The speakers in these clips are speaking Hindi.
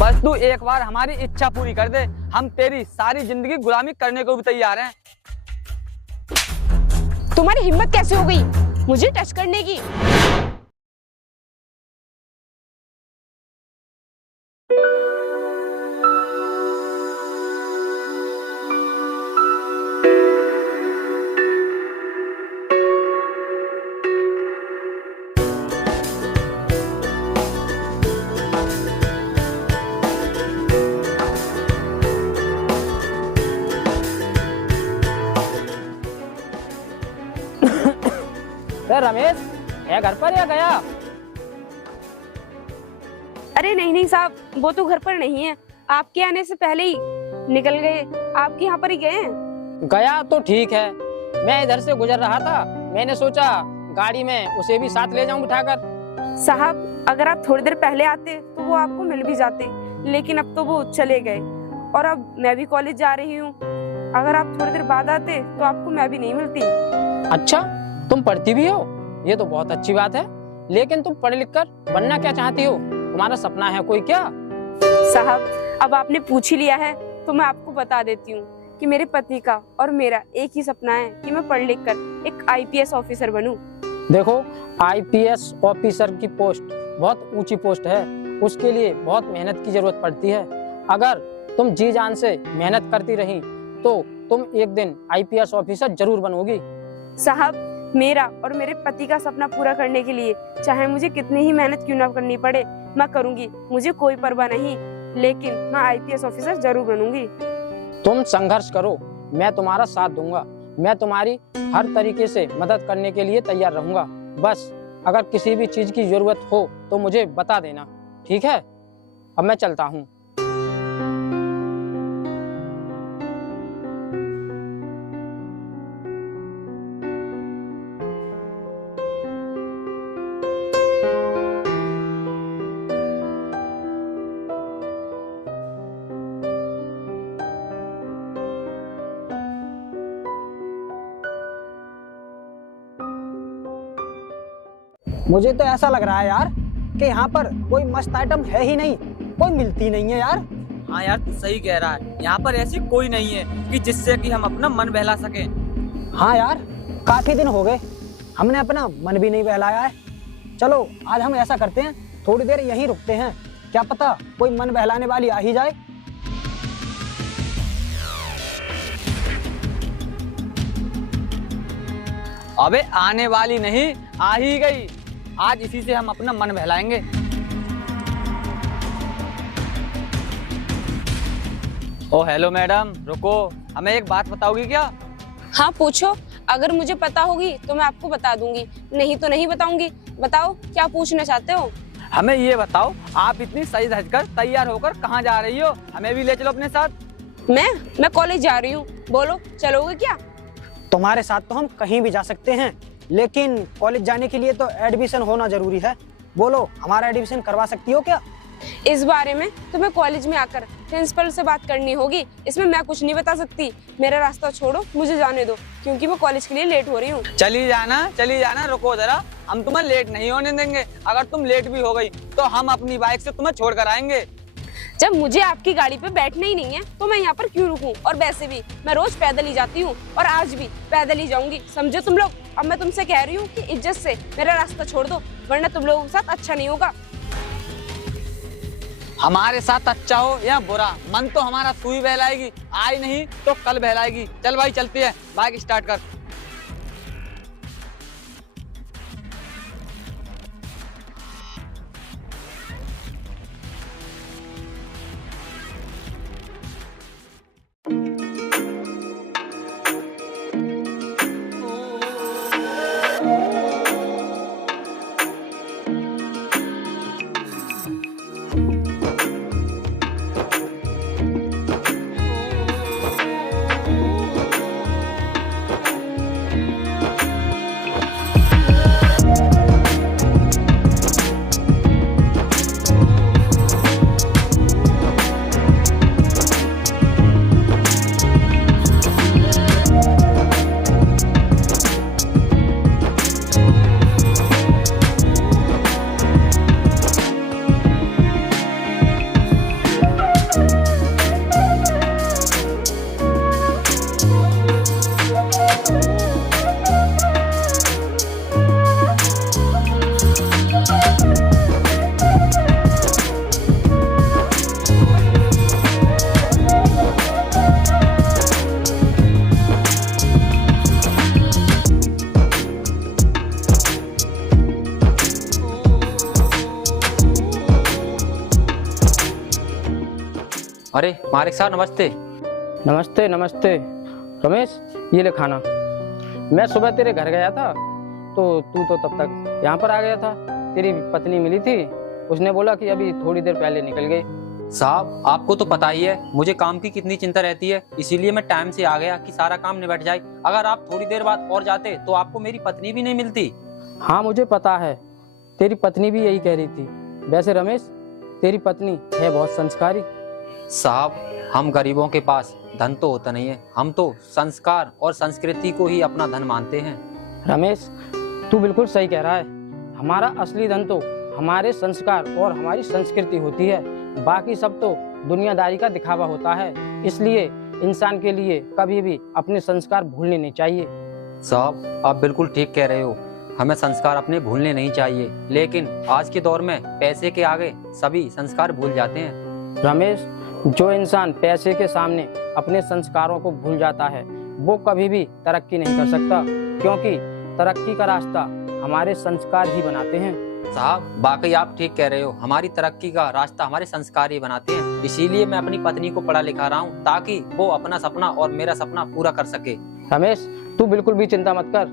बस तू एक बार हमारी इच्छा पूरी कर दे, हम तेरी सारी जिंदगी गुलामी करने को भी तैयार हैं। तुम्हारी हिम्मत कैसे हो गई मुझे टच करने की? रमेश है घर पर या गया? अरे नहीं नहीं साहब, वो तो घर पर नहीं है, आपके आने से पहले ही निकल गए। आपके यहाँ पर ही गए हैं? गया तो ठीक है, मैं इधर से गुजर रहा था, मैंने सोचा गाड़ी में उसे भी साथ ले जाऊं बिठाकर। साहब अगर आप थोड़ी देर पहले आते तो वो आपको मिल भी जाते, लेकिन अब तो वो चले गए और अब मैं भी कॉलेज जा रही हूँ। अगर आप थोड़ी देर बाद आते तो आपको मैं भी नहीं मिलती। अच्छा, तुम पढ़ती भी हो, ये तो बहुत अच्छी बात है। लेकिन तुम पढ़ लिख कर बनना क्या चाहती हो? तुम्हारा सपना है कोई क्या? साहब अब आपने पूछ ही लिया है तो मैं आपको बता देती हूँ कि मेरे पति का और मेरा एक ही सपना है कि मैं पढ़ लिख कर एक IPS ऑफिसर बनूं। देखो, IPS ऑफिसर की पोस्ट बहुत ऊंची पोस्ट है, उसके लिए बहुत मेहनत की जरूरत पड़ती है। अगर तुम जी जान से मेहनत करती रही तो तुम एक दिन IPS ऑफिसर जरूर बनोगी। साहब मेरा और मेरे पति का सपना पूरा करने के लिए चाहे मुझे कितनी ही मेहनत क्यों ना करनी पड़े, मैं करूंगी, मुझे कोई परवाह नहीं, लेकिन मैं IPS ऑफिसर जरूर बनूंगी। तुम संघर्ष करो, मैं तुम्हारा साथ दूंगा, मैं तुम्हारी हर तरीके से मदद करने के लिए तैयार रहूंगा। बस अगर किसी भी चीज की जरूरत हो तो मुझे बता देना, ठीक है? अब मैं चलता हूँ। मुझे तो ऐसा लग रहा है यार कि यहाँ पर कोई मस्त आइटम है ही नहीं, कोई मिलती नहीं है यार। हाँ यार तू सही कह रहा है, यहाँ पर ऐसी कोई नहीं है कि जिससे कि हम अपना मन बहला सके। हाँ यार, काफी दिन हो गए हमने अपना मन भी नहीं बहलाया है। चलो आज हम ऐसा करते हैं, थोड़ी देर यहीं रुकते हैं, क्या पता कोई मन बहलाने वाली आ ही जाए। अबे आने वाली नहीं, आ ही गई। आज इसी से हम अपना मन बहलाएंगे। ओ हेलो मैडम, रुको, हमें एक बात बताओगी क्या? हाँ पूछो, अगर मुझे पता होगी तो मैं आपको बता दूंगी, नहीं तो नहीं बताऊंगी। बताओ क्या पूछना चाहते हो? हमें ये बताओ, आप इतनी सज धज कर तैयार होकर कहाँ जा रही हो? हमें भी ले चलो अपने साथ। मैं कॉलेज जा रही हूँ, बोलो चलोगे क्या? तुम्हारे साथ तो हम कहीं भी जा सकते हैं, लेकिन कॉलेज जाने के लिए तो एडमिशन होना जरूरी है। बोलो हमारा एडमिशन करवा सकती हो क्या? इस बारे में तुम्हें कॉलेज में आकर प्रिंसिपल से बात करनी होगी, इसमें मैं कुछ नहीं बता सकती। मेरा रास्ता छोड़ो, मुझे जाने दो, क्योंकि मैं कॉलेज के लिए लेट हो रही हूँ। चली जाना, रुको जरा, हम तुम्हें लेट नहीं होने देंगे। अगर तुम लेट भी हो गई तो हम अपनी बाइक से तुम्हें छोड़ कर आएंगे। जब मुझे आपकी गाड़ी पे बैठना ही नहीं है तो मैं यहाँ पर क्यों रुकूं? और वैसे भी मैं रोज पैदल ही जाती हूँ और आज भी पैदल ही जाऊंगी, समझो तुम लोग। अब मैं तुमसे कह रही हूँ कि इज्जत से मेरा रास्ता छोड़ दो, वरना तुम लोगों के साथ अच्छा नहीं होगा। हमारे साथ अच्छा हो या बुरा, मन तो हमारा तू ही बहलाएगी, आज नहीं तो कल बहलाएगी। चल भाई चलती है, बाइक स्टार्ट कर। अरे मालिक साहब नमस्ते। नमस्ते नमस्ते। रमेश, ये ले खाना। मैं सुबह तेरे घर गया था तो तू तो तब तक यहाँ पर आ गया था। तेरी पत्नी मिली थी, उसने बोला कि अभी थोड़ी देर पहले निकल गई। साहब आपको तो पता ही है मुझे काम की कितनी चिंता रहती है, इसीलिए मैं टाइम से आ गया कि सारा काम निपट जाए। अगर आप थोड़ी देर बाद और जाते तो आपको मेरी पत्नी भी नहीं मिलती। हाँ मुझे पता है, तेरी पत्नी भी यही कह रही थी। वैसे रमेश, तेरी पत्नी है बहुत संस्कारी। साहब हम गरीबों के पास धन तो होता नहीं है, हम तो संस्कार और संस्कृति को ही अपना धन मानते हैं। रमेश, तू बिल्कुल सही कह रहा है। हमारा असली धन तो हमारे संस्कार और हमारी संस्कृति होती है, बाकी सब तो दुनियादारी का दिखावा होता है। इसलिए इंसान के लिए कभी भी अपने संस्कार भूलने नहीं चाहिए। साहब आप बिल्कुल ठीक कह रहे हो, हमें संस्कार अपने भूलने नहीं चाहिए, लेकिन आज के दौर में पैसे के आगे सभी संस्कार भूल जाते हैं। रमेश, जो इंसान पैसे के सामने अपने संस्कारों को भूल जाता है वो कभी भी तरक्की नहीं कर सकता, क्योंकि तरक्की का रास्ता हमारे संस्कार ही बनाते हैं। साहब वाकई आप ठीक कह रहे हो, हमारी तरक्की का रास्ता हमारे संस्कार ही बनाते हैं। इसीलिए मैं अपनी पत्नी को पढ़ा लिखा रहा हूँ ताकि वो अपना सपना और मेरा सपना पूरा कर सके। रमेश, तू बिल्कुल भी चिंता मत कर,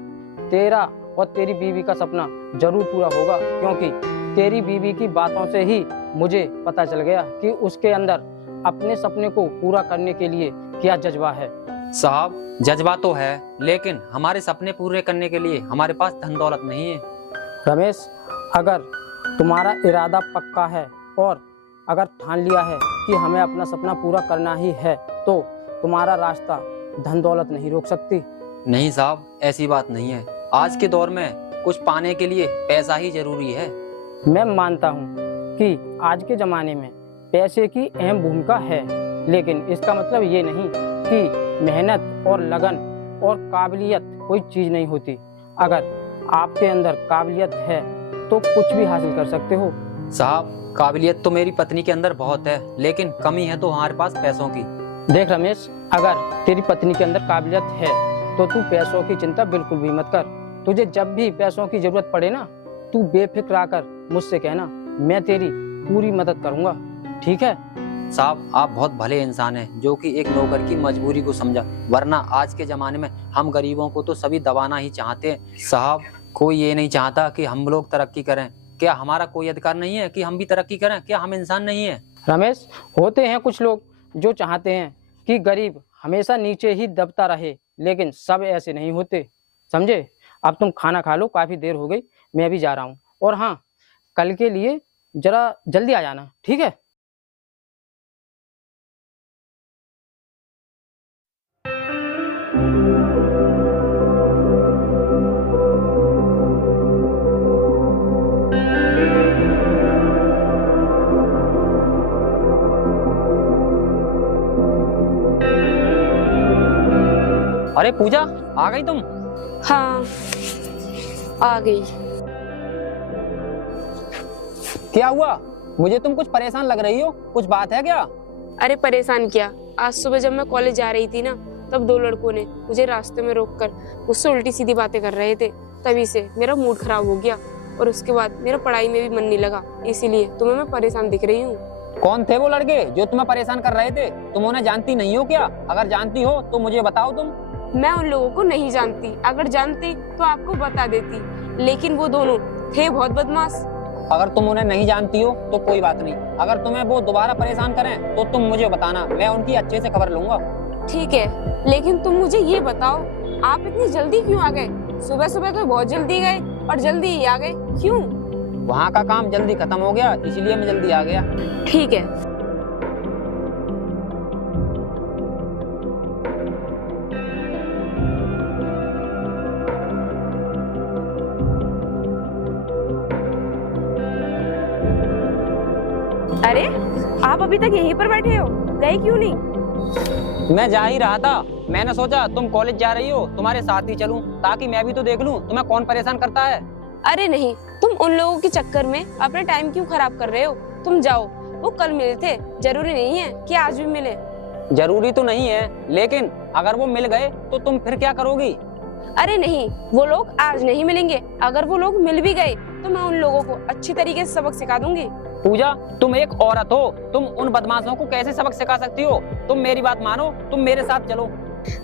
तेरा और तेरी बीवी का सपना जरूर पूरा होगा, क्योंकि तेरी बीवी की बातों से ही मुझे पता चल गया कि उसके अंदर अपने सपने को पूरा करने के लिए क्या जज्बा है। साहब जज्बा तो है, लेकिन हमारे सपने पूरे करने के लिए हमारे पास धन दौलत नहीं है। रमेश, अगर तुम्हारा इरादा पक्का है और अगर ठान लिया है कि हमें अपना सपना पूरा करना ही है तो तुम्हारा रास्ता धन दौलत नहीं रोक सकती। नहीं साहब, ऐसी बात नहीं है। आज के दौर में कुछ पाने के लिए पैसा ही जरूरी है। मैं मानता हूँ कि आज के जमाने में पैसे की अहम भूमिका है, लेकिन इसका मतलब ये नहीं कि मेहनत और लगन और काबिलियत कोई चीज़ नहीं होती। अगर आपके अंदर काबिलियत है तो कुछ भी हासिल कर सकते हो। साहब काबिलियत तो मेरी पत्नी के अंदर बहुत है, लेकिन कमी है तो हमारे पास पैसों की। देख रमेश, अगर तेरी पत्नी के अंदर काबिलियत है तो तू पैसों की चिंता बिल्कुल भी मत कर। तुझे जब भी पैसों की जरूरत पड़े ना, तू बेफिक्र आकर मुझसे कहना, मैं तेरी पूरी मदद करूंगा, ठीक है? साहब आप बहुत भले इंसान हैं जो कि एक नौकर की मजबूरी को समझा, वरना आज के जमाने में हम गरीबों को तो सभी दबाना ही चाहते हैं। साहब कोई ये नहीं चाहता कि हम लोग तरक्की करें। क्या हमारा कोई अधिकार नहीं है कि हम भी तरक्की करें? क्या हम इंसान नहीं है? रमेश, होते हैं कुछ लोग जो चाहते हैं कि गरीब हमेशा नीचे ही दबता रहे, लेकिन सब ऐसे नहीं होते, समझे? अब तुम खाना खा लो, काफी देर हो गई, मैं अभी जा रहा हूँ। और हाँ, कल के लिए जरा जल्दी आ जाना, ठीक है? अरे पूजा, आ गई तुम? हाँ आ गई। क्या हुआ? मुझे तुम कुछ परेशान लग रही हो, कुछ बात है क्या? अरे परेशान क्या, आज सुबह जब मैं कॉलेज जा रही थी ना, तब दो लड़कों ने मुझे रास्ते में रोककर मुझसे उल्टी सीधी बातें कर रहे थे। तभी से मेरा मूड खराब हो गया और उसके बाद मेरा पढ़ाई में भी मन नहीं लगा, इसीलिए तुम्हें मैं परेशान दिख रही हूँ। कौन थे वो लड़के जो तुम्हें परेशान कर रहे थे? तुम उन्हें जानती नहीं हो क्या? अगर जानती हो तो मुझे बताओ तुम। मैं उन लोगों को नहीं जानती, अगर जानती तो आपको बता देती, लेकिन वो दोनों थे बहुत बदमाश। अगर तुम उन्हें नहीं जानती हो तो कोई बात नहीं, अगर तुम्हें वो दोबारा परेशान करें तो तुम मुझे बताना, मैं उनकी अच्छे से खबर लूंगा। ठीक है, लेकिन तुम मुझे ये बताओ, आप इतनी जल्दी क्यों आ गए? सुबह सुबह तो बहुत जल्दी गए और जल्दी ही आ गए, क्यों? वहाँ का काम जल्दी खत्म हो गया, इसलिए मैं जल्दी आ गया। ठीक है। अरे आप अभी तक यहीं पर बैठे हो, गए क्यों नहीं? मैं जा ही रहा था, मैंने सोचा तुम कॉलेज जा रही हो, तुम्हारे साथ ही चलूं, ताकि मैं भी तो देख लूं तुम्हें कौन परेशान करता है। अरे नहीं, तुम उन लोगों के चक्कर में अपना टाइम क्यों खराब कर रहे हो? तुम जाओ, वो कल मिले थे, जरूरी नहीं है कि आज भी मिले। जरूरी तो नहीं है, लेकिन अगर वो मिल गए तो तुम फिर क्या करोगी? अरे नहीं, वो लोग आज नहीं मिलेंगे, अगर वो लोग मिल भी गए तो मैं उन लोगों को अच्छी तरीके से सबक सिखा दूंगी। पूजा, तुम एक औरत हो, तुम उन बदमाशों को कैसे सबक सिखा सकती हो? तुम मेरी बात मानो, तुम मेरे साथ चलो।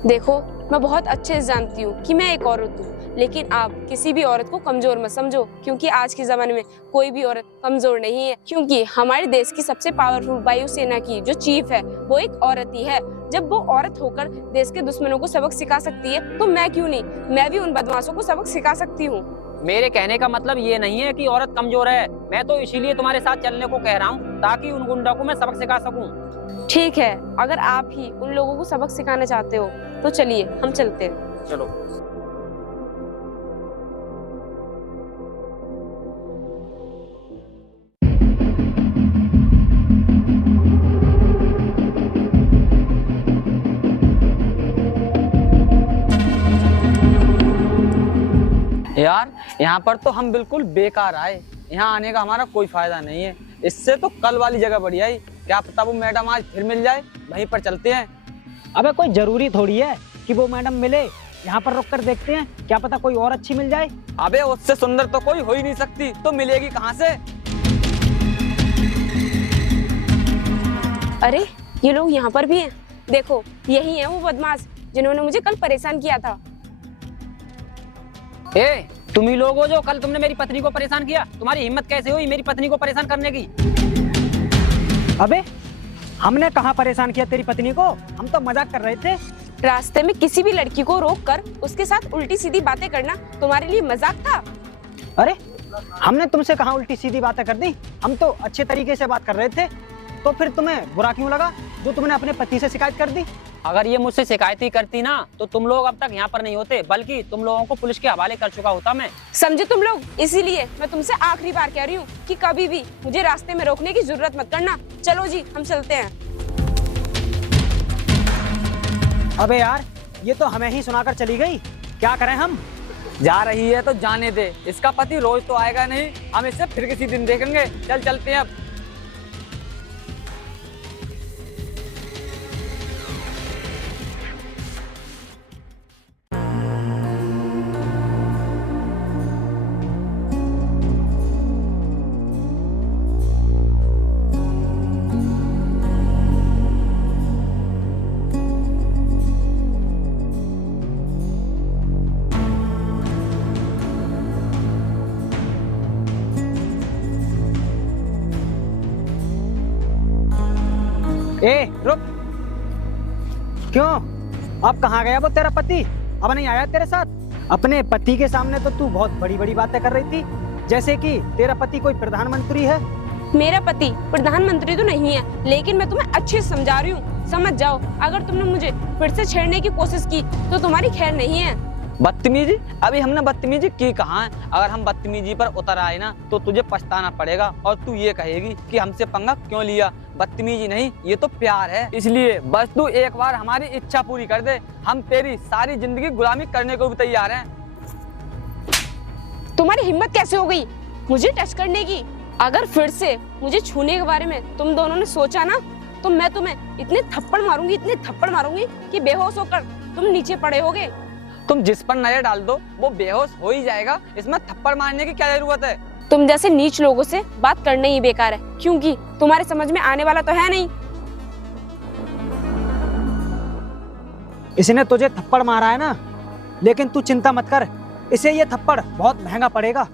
देखो, मैं बहुत अच्छे से जानती हूँ कि मैं एक औरत हूँ, लेकिन आप किसी भी औरत को कमजोर मत समझो, क्योंकि आज के जमाने में कोई भी औरत कमजोर नहीं है। क्योंकि हमारे देश की सबसे पावरफुल वायुसेना की जो चीफ है वो एक औरत ही है। जब वो औरत होकर देश के दुश्मनों को सबक सिखा सकती है तो मैं क्यों नहीं, मैं भी उन बदमाशों को सबक सिखा सकती हूँ। मेरे कहने का मतलब ये नहीं है कि औरत कमजोर है, मैं तो इसीलिए तुम्हारे साथ चलने को कह रहा हूँ ताकि उन गुंडों को मैं सबक सिखा सकूं। ठीक है, अगर आप ही उन लोगों को सबक सिखाना चाहते हो तो चलिए हम चलते हैं। चलो। यार यहाँ पर तो हम बिल्कुल बेकार आए, यहाँ आने का हमारा कोई फायदा नहीं है। इससे तो कल वाली जगह बढ़िया ही, क्या पता वो मैडम आज फिर मिल जाए, वहीं पर चलते हैं। अबे कोई जरूरी थोड़ी है कि वो मैडम मिले, यहाँ पर रुक कर देखते हैं, क्या पता कोई और अच्छी मिल जाए। अबे उससे सुंदर तो कोई हो ही नहीं सकती, तो मिलेगी कहाँ से? अरे ये लोग यहाँ पर भी हैं। देखो, यही है वो बदमाश जिन्होंने मुझे कल परेशान किया था। ए, तुम ही लोग हो जो कल तुमने मेरी पत्नी को परेशान किया? तुम्हारी हिम्मत कैसे हुई मेरी पत्नी को परेशान करने की? अबे हमने कहाँ परेशान किया तेरी पत्नी को, हम तो मजाक कर रहे थे। रास्ते में किसी भी लड़की को रोककर उसके साथ उल्टी सीधी बातें करना तुम्हारे लिए मजाक था? अरे हमने तुमसे कहाँ उल्टी सीधी बातें कर दी, हम तो अच्छे तरीके से बात कर रहे थे। तो फिर तुम्हें बुरा क्यों लगा जो तुमने अपने पति से शिकायत कर दी? अगर ये मुझसे शिकायत ही करती ना तो तुम लोग अब तक यहाँ पर नहीं होते, बल्कि तुम लोगों को पुलिस के हवाले कर चुका होता मैं। समझे तुम लोग? इसीलिए मैं तुमसे आखिरी बार कह रही हूँ कि कभी भी मुझे रास्ते में रोकने की जरूरत मत करना। चलो जी, हम चलते हैं। अबे यार, ये तो हमें ही सुनाकर चली गई, क्या करें हम? जा रही है तो जाने दे, इसका पति रोज तो आएगा नहीं, हम इसे फिर किसी दिन देखेंगे। चल चलते हैं अब। ए रुक, क्यों? अब कहाँ गया वो तेरा पति? अब नहीं आया तेरे साथ? अपने पति के सामने तो तू बहुत बड़ी बड़ी बातें कर रही थी, जैसे कि तेरा पति कोई प्रधानमंत्री है। मेरा पति प्रधानमंत्री तो नहीं है, लेकिन मैं तुम्हें अच्छे से समझा रही हूँ, समझ जाओ। अगर तुमने मुझे फिर से छेड़ने की कोशिश की तो तुम्हारी खैर नहीं है। बदतमीजी? अभी हमने बदतमीजी की कहाँ है? अगर हम बदतमीजी पर उतर आए ना तो तुझे पछताना पड़ेगा और तू ये कहेगी कि हमसे पंगा क्यों लिया। बदतमीजी नहीं, ये तो प्यार है। इसलिए बस तू एक बार हमारी इच्छा पूरी कर दे, हम तेरी सारी जिंदगी गुलामी करने को भी तैयार हैं। तुम्हारी हिम्मत कैसे हो गई मुझे टच करने की? अगर फिर से मुझे छूने के बारे में तुम दोनों ने सोचा ना तो मैं तुम्हें इतने थप्पड़ मारूंगी कि बेहोश होकर तुम नीचे पड़े होगे। तुम जिस पर नजर डाल दो वो बेहोश हो ही जाएगा, इसमें थप्पड़ मारने की क्या जरूरत है? तुम जैसे नीच लोगों से बात करना ही बेकार है, क्योंकि तुम्हारे समझ में आने वाला तो है नहीं। इसने तुझे थप्पड़ मारा है ना, लेकिन तू चिंता मत कर, इसे ये थप्पड़ बहुत महंगा पड़ेगा।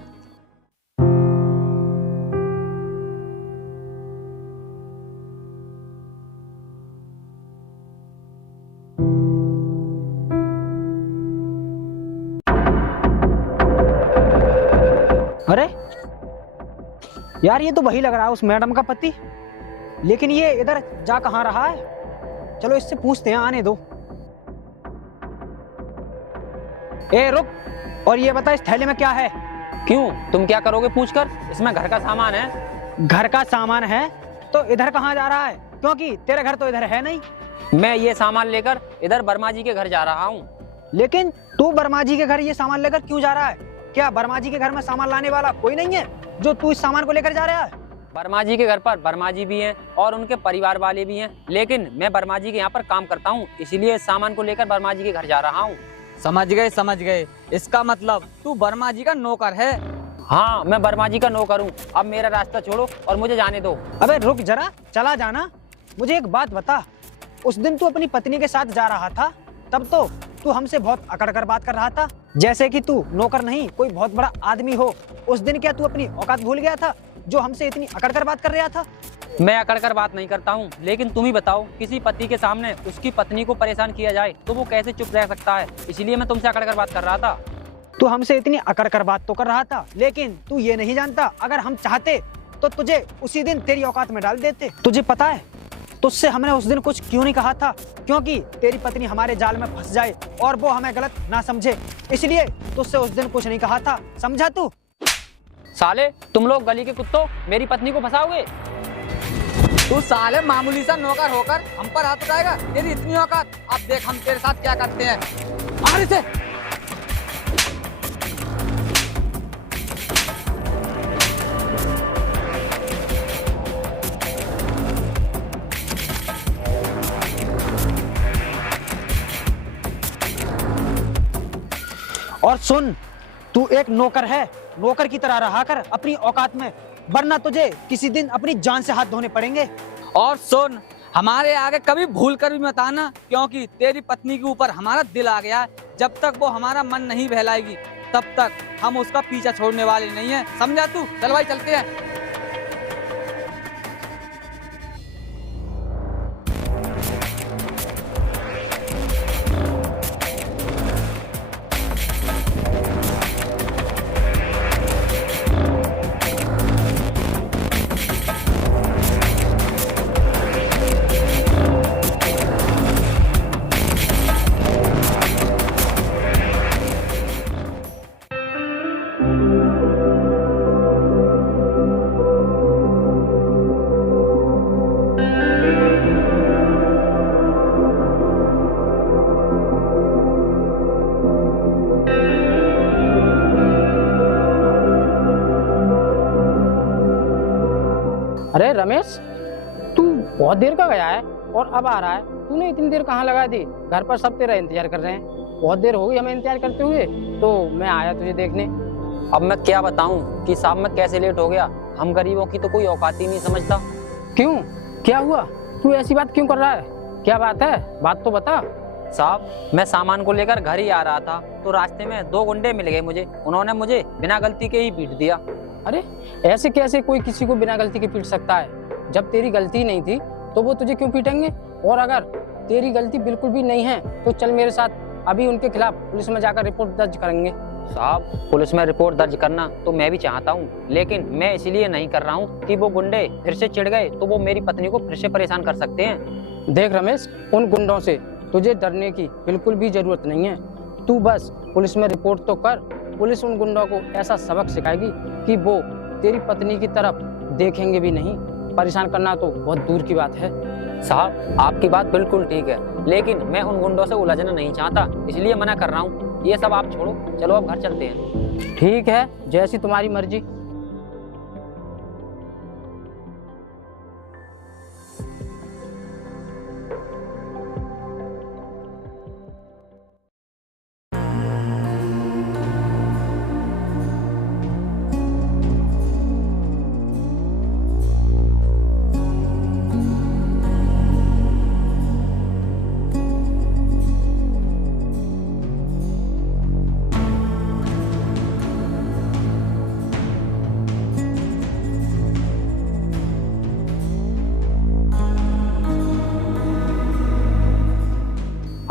अरे यार, ये तो वही लग रहा है उस मैडम का पति, लेकिन ये इधर जा कहाँ रहा है? चलो इससे पूछते हैं, आने दो। ए रुक, और ये बता इस थैले में क्या है? क्यों, तुम क्या करोगे पूछकर? इसमें घर का सामान है। घर का सामान है तो इधर कहाँ जा रहा है? क्योंकि तेरे घर तो इधर है नहीं। मैं ये सामान लेकर इधर वर्मा जी के घर जा रहा हूँ। लेकिन तू वर्मा जी के घर ये सामान लेकर क्यों जा रहा है? क्या वर्मा जी के घर में सामान लाने वाला कोई नहीं है जो तू इस सामान को लेकर जा रहा है? वर्मा जी के घर पर वर्मा जी भी हैं और उनके परिवार वाले भी हैं, लेकिन मैं वर्मा जी के यहाँ पर काम करता हूँ, इसीलिए इस सामान को लेकर वर्मा जी के घर जा रहा हूँ। समझ गए, इसका मतलब तू वर्मा जी का नौकर है। हाँ, मैं वर्मा जी का नौकर हूँ। अब मेरा रास्ता छोड़ो और मुझे जाने दो। अबे रुक जरा, चला जाना। मुझे एक बात बता, उस दिन तू अपनी पत्नी के साथ जा रहा था, तब तो तू हमसे बहुत अकड़ कर बात कर रहा था, जैसे कि तू नौकर नहीं कोई बहुत बड़ा आदमी हो। उस दिन क्या तू अपनी औकात भूल गया था जो हमसे इतनी अकड़ कर बात कर रहा था? मैं अकड़ कर बात नहीं करता हूँ, लेकिन तुम ही बताओ, किसी पति के सामने उसकी पत्नी को परेशान किया जाए तो वो कैसे चुप रह सकता है? इसलिए मैं तुमसे अकड़ कर बात कर रहा था। तू हमसे इतनी अकड़ कर बात तो कर रहा था, लेकिन तू ये नहीं जानता, अगर हम चाहते तो तुझे उसी दिन तेरी औकात में डाल देते। तुझे पता है तुझसे हमने उस दिन कुछ क्यों नहीं कहा था? क्योंकि तेरी पत्नी हमारे जाल में फंस जाए और वो हमें गलत ना समझे, इसलिए तुझसे उस दिन कुछ नहीं कहा था, समझा तू? साले, तुम लोग गली के कुत्तों मेरी पत्नी को फंसाओगे? तू साले मामूली सा नौकर होकर हम पर हाथ उठाएगा? तेरी इतनी औकात, अब देख हम तेरे साथ क्या करते हैं। मार इसे। और सुन, तू एक नौकर है, नौकर की तरह रहा कर अपनी औकात में, वरना तुझे किसी दिन अपनी जान से हाथ धोने पड़ेंगे। और सुन, हमारे आगे कभी भूल कर भी मत आना, क्योंकि तेरी पत्नी के ऊपर हमारा दिल आ गया है। जब तक वो हमारा मन नहीं बहलाएगी तब तक हम उसका पीछा छोड़ने वाले नहीं है, समझा तू? चल भाई चलते हैं। अरे रमेश, तू बहुत देर का गया है और अब आ रहा है। तूने इतनी देर कहाँ लगा दी? घर पर सब तेरा इंतजार कर रहे हैं। बहुत देर हो गई हमें इंतजार करते हुए, तो मैं आया तुझे देखने। अब मैं क्या बताऊं कि साहब मैं कैसे लेट हो गया। हम गरीबों की तो कोई औकात ही नहीं समझता। क्यों, क्या हुआ? तू ऐसी बात क्यों कर रहा है? क्या बात है, बात तो बता। साहब, मैं सामान को लेकर घर ही आ रहा था तो रास्ते में 2 गुंडे मिल गए मुझे। उन्होंने मुझे बिना गलती के ही पीट दिया। अरे ऐसे कैसे कोई किसी को बिना गलती के पीट सकता है? जब तेरी गलती नहीं थी तो वो तुझे क्यों पीटेंगे? और अगर तेरी गलती बिल्कुल भी नहीं है तो चल मेरे साथ, अभी उनके खिलाफ पुलिस में जाकर रिपोर्ट दर्ज करेंगे। साहब, पुलिस में रिपोर्ट दर्ज करना तो मैं भी चाहता हूँ, लेकिन मैं इसलिए नहीं कर रहा हूँ कि वो गुंडे फिर से चिढ़ गए तो वो मेरी पत्नी को फिर से परेशान कर सकते हैं। देख रमेश, उन गुंडों से तुझे डरने की बिल्कुल भी जरूरत नहीं है। तू बस पुलिस में रिपोर्ट तो कर। पुलिस उन गुंडों को ऐसा सबक सिखाएगी कि वो तेरी पत्नी की तरफ देखेंगे भी नहीं। परेशान करना तो बहुत दूर की बात है। साहब, आपकी बात बिल्कुल ठीक है, लेकिन मैं उन गुंडों से उलझना नहीं चाहता, इसलिए मना कर रहा हूँ। ये सब आप छोड़ो, चलो अब घर चलते हैं। ठीक है, जैसी तुम्हारी मर्जी।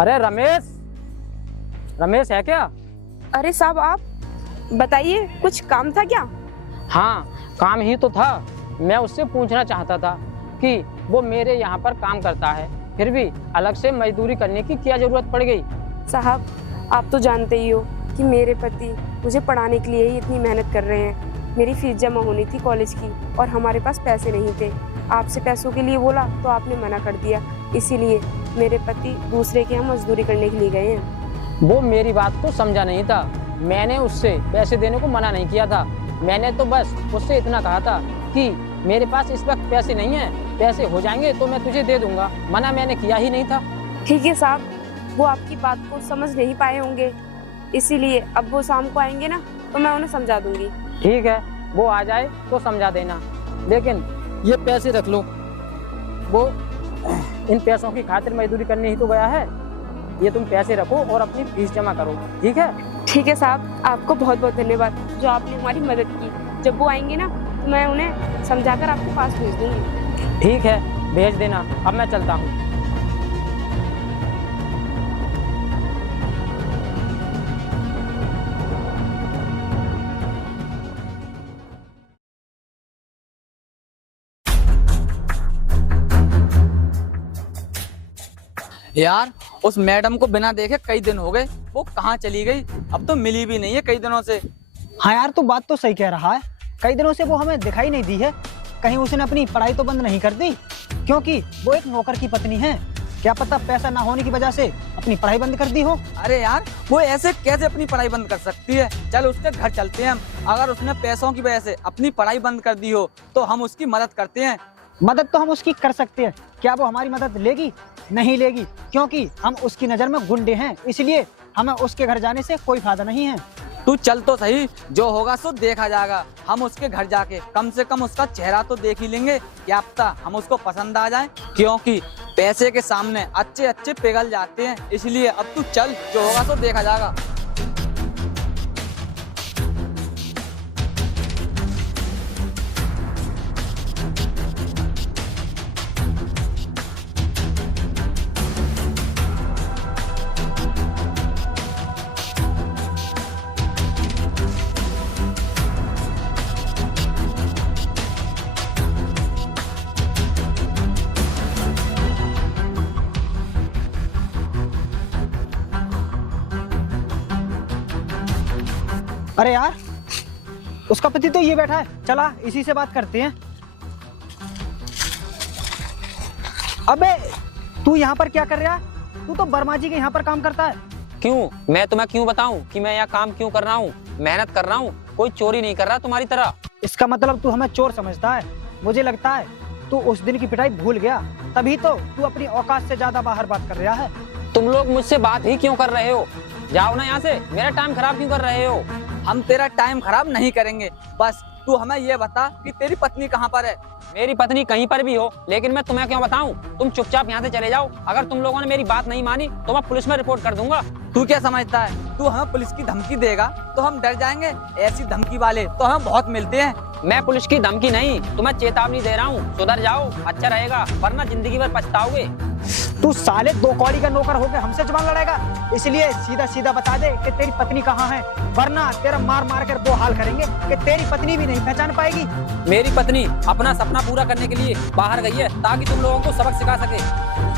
अरे रमेश, रमेश है क्या? अरे साहब, आप बताइए, कुछ काम था क्या? हाँ, काम ही तो था। मैं उससे पूछना चाहता था कि वो मेरे यहाँ पर काम करता है, फिर भी अलग से मजदूरी करने की क्या जरूरत पड़ गई? साहब, आप तो जानते ही हो कि मेरे पति मुझे पढ़ाने के लिए ही इतनी मेहनत कर रहे हैं। मेरी फीस जमा होनी थी कॉलेज की और हमारे पास पैसे नहीं थे। आपसे पैसों के लिए बोला तो आपने मना कर दिया, इसीलिए मेरे पति दूसरे के यहाँ मजदूरी करने के लिए गए हैं। वो मेरी बात को समझा नहीं था। मैंने उससे पैसे देने को मना नहीं किया था। मैंने तो बस उससे इतना कहा था कि मेरे पास इस वक्त पैसे नहीं है, पैसे हो जाएंगे तो मैं तुझे दे दूंगा। मना मैंने किया ही नहीं था। ठीक है साहब, वो आपकी बात को समझ नहीं पाए होंगे, इसीलिए अब वो शाम को आएंगे ना तो मैं उन्हें समझा दूंगी। ठीक है, वो आ जाए तो समझा देना, लेकिन ये पैसे रख लो। वो इन पैसों की खातिर मजदूरी करने ही तो गया है। ये तुम पैसे रखो और अपनी फीस जमा करो, ठीक है? ठीक है साहब, आपको बहुत बहुत धन्यवाद जो आपने हमारी मदद की। जब वो आएंगे ना तो मैं उन्हें समझाकर आपके पास भेज दूंगी। ठीक है, भेज देना। अब मैं चलता हूँ। यार उस मैडम को बिना देखे कई दिन हो गए, वो कहाँ चली गई? अब तो मिली भी नहीं है कई दिनों से। हाँ यार, तू बात तो सही कह रहा है। कई दिनों से वो हमें दिखाई नहीं दी है। कहीं उसने अपनी पढ़ाई तो बंद नहीं कर दी, क्योंकि वो एक नौकर की पत्नी है। क्या पता पैसा ना होने की वजह से अपनी पढ़ाई बंद कर दी हो। अरे यार वो ऐसे कैसे अपनी पढ़ाई बंद कर सकती है? चल उसके घर चलते हैं हम। अगर उसने पैसों की वजह से अपनी पढ़ाई बंद कर दी हो तो हम उसकी मदद करते हैं। मदद तो हम उसकी कर सकते हैं, क्या वो हमारी मदद लेगी? नहीं लेगी, क्योंकि हम उसकी नजर में गुंडे हैं। इसलिए हमें उसके घर जाने से कोई फायदा नहीं है। तू चल तो सही, जो होगा सो देखा जाएगा। हम उसके घर जाके कम से कम उसका चेहरा तो देख ही लेंगे, क्या पता हम उसको पसंद आ जाए। क्योंकि पैसे के सामने अच्छे अच्छे पिघल जाते हैं। इसलिए अब तू चल, जो होगा सो देखा जाएगा। अरे यार, उसका पति तो ये बैठा है। चला इसी से बात करते हैं। अबे तू यहाँ पर क्या कर रहा है? तू तो वर्मा जी के यहाँ पर काम करता है। क्यों? मैं तुम्हें क्यों बताऊं कि मैं यहाँ काम क्यों कर रहा हूँ? मेहनत कर रहा हूँ, कोई चोरी नहीं कर रहा तुम्हारी तरह। इसका मतलब तू हमें चोर समझता है। मुझे लगता है तू उस दिन की पिटाई भूल गया, तभी तो तू अपनी औकात से ज्यादा बाहर बात कर रहा है। तुम लोग मुझसे बात ही क्यों कर रहे हो? जाओ ना यहाँ से, मेरा टाइम खराब क्यों कर रहे हो? हम तेरा टाइम खराब नहीं करेंगे, बस तू हमें ये बता कि तेरी पत्नी कहाँ पर है? मेरी पत्नी कहीं पर भी हो, लेकिन मैं तुम्हें क्यों बताऊं? तुम चुपचाप यहाँ से चले जाओ। अगर तुम लोगों ने मेरी बात नहीं मानी तो मैं पुलिस में रिपोर्ट कर दूंगा। तू क्या समझता है तू हमें पुलिस की धमकी देगा तो हम डर जाएंगे? ऐसी धमकी वाले तो हमें बहुत मिलते हैं। मैं पुलिस की धमकी नहीं, तुम्हें चेतावनी दे रहा हूँ। सुधर जाओ, अच्छा रहेगा, वरना जिंदगी भर पछताओगे। तू साले दो कौड़ी का नौकर होकर हमसे जुबान लड़ेगा, इसलिए सीधा सीधा बता दे कि तेरी पत्नी कहाँ है, वरना तेरा मार मार कर वो हाल करेंगे कि तेरी पत्नी भी नहीं पहचान पाएगी। मेरी पत्नी अपना सपना पूरा करने के लिए बाहर गई है, ताकि तुम लोगों को सबक सिखा सके।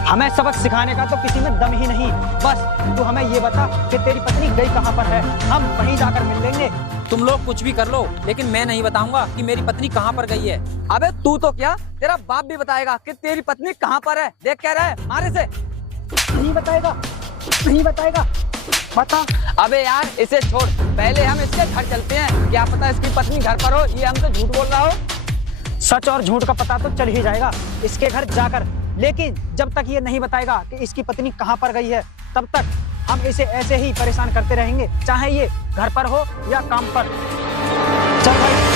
हमें सबक सिखाने का तो किसी में दम ही नहीं। बस तू हमें ये बता कि तेरी पत्नी गई कहाँ पर है, हम वहीं जाकर मिल लेंगे। तुम लोग कुछ भी कर लो, लेकिन मैं नहीं बताऊंगा कि मेरी पत्नी कहाँ पर गई है। अबे तू तो क्या, तेरा बाप भी बताएगा कि तेरी पत्नी कहाँ पर है। देख क्या रहा है, मारे से। नहीं बताएगा, नहीं बताएगा, बता। अबे यार इसे छोड़, पहले हम इसके घर चलते हैं। क्या पता इसकी पत्नी घर पर हो, ये हमसे झूठ बोल रहा हो। सच और झूठ का पता तो चल ही जाएगा इसके घर जाकर, लेकिन जब तक ये नहीं बताएगा कि इसकी पत्नी कहाँ पर गई है, तब तक हम इसे ऐसे ही परेशान करते रहेंगे, चाहे ये घर पर हो या काम पर। चल भाई।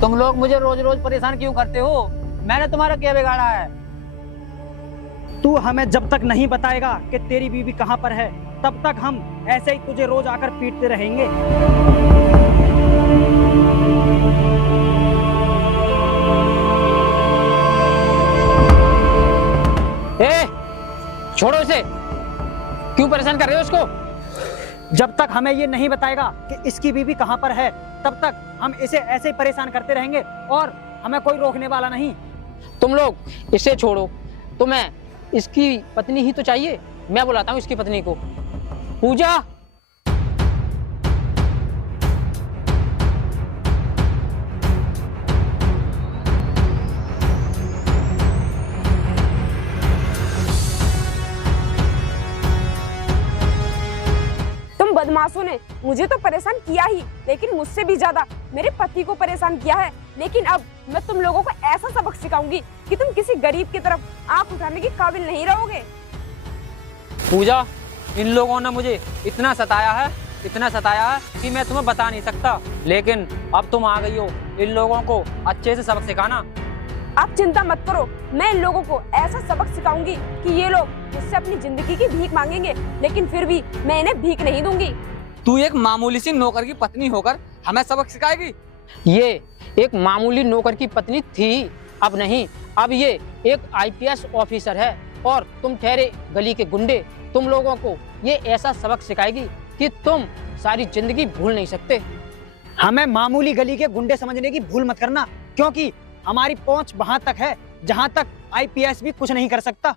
तुम लोग मुझे रोज रोज परेशान क्यों करते हो? मैंने तुम्हारा क्या बिगाड़ा है? तू हमें जब तक नहीं बताएगा कि तेरी बीवी कहाँ पर है, तब तक हम ऐसे ही तुझे रोज आकर पीटते रहेंगे। ए, छोड़ो इसे, क्यों परेशान कर रहे हो उसको? जब तक हमें ये नहीं बताएगा कि इसकी बीवी कहाँ पर है, तब तक हम इसे ऐसे ही परेशान करते रहेंगे और हमें कोई रोकने वाला नहीं। तुम लोग इसे छोड़ो, तुम्हें इसकी पत्नी ही तो चाहिए। मैं बुलाता हूँ इसकी पत्नी को। पूजा, बदमाशों ने मुझे तो परेशान किया ही, लेकिन मुझसे भी ज्यादा मेरे पति को परेशान किया है। लेकिन अब मैं तुम लोगों को ऐसा सबक सिखाऊंगी कि तुम किसी गरीब की तरफ आंख उठाने के काबिल नहीं रहोगे। पूजा, इन लोगों ने मुझे इतना सताया है कि मैं तुम्हें बता नहीं सकता। लेकिन अब तुम आ गई हो, इन लोगों को अच्छे से सबक सिखाना। आप चिंता मत करो, मैं इन लोगों को ऐसा सबक सिखाऊंगी कि ये लोग मुझसे अपनी जिंदगी की भीख मांगेंगे, लेकिन फिर भी मैं इन्हें भीख नहीं दूंगी। तू एक मामूली सी नौकर की पत्नी होकर हमें सबक सिखाएगी? ये एक मामूली नौकर की पत्नी थी, अब नहीं, अब ये एक IPS ऑफिसर है और तुम ठहरे गली के गुंडे। तुम लोगों को ये ऐसा सबक सिखाएगी कि तुम सारी जिंदगी भूल नहीं सकते। हमें मामूली गली के गुंडे समझने की भूल मत करना, क्योंकि हमारी पहुंच वहां तक है जहां तक IPS भी कुछ नहीं कर सकता।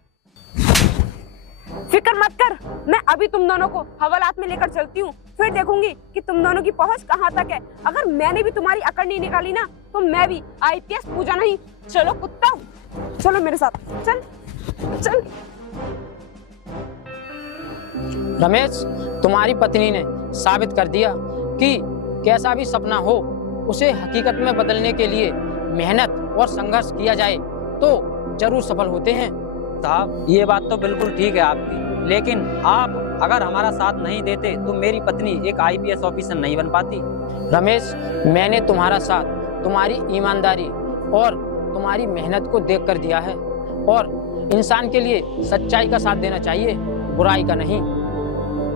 फिक्र मत कर, मैं अभी तुम दोनों को हवालात में लेकर चलती हूँ, फिर देखूंगी कि तुम दोनों की पहुंच कहाँ तक है। अगर मैंने भी तुम्हारी अकड़ नहीं निकाली ना, तो मैं भी IPS पूजा नहीं। चलो कुत्ता, चलो मेरे साथ, चल चल। रमेश, तुम्हारी पत्नी ने साबित कर दिया कि कैसा भी सपना हो, उसे हकीकत में बदलने के लिए मेहनत और संघर्ष किया जाए तो जरूर सफल होते हैं। साहब, ये बात तो बिल्कुल ठीक है आपकी, लेकिन आप अगर हमारा साथ नहीं देते तो मेरी पत्नी एक IPS ऑफिसर नहीं बन पाती। रमेश, मैंने तुम्हारा साथ तुम्हारी ईमानदारी और तुम्हारी मेहनत को देखकर दिया है, और इंसान के लिए सच्चाई का साथ देना चाहिए, बुराई का नहीं।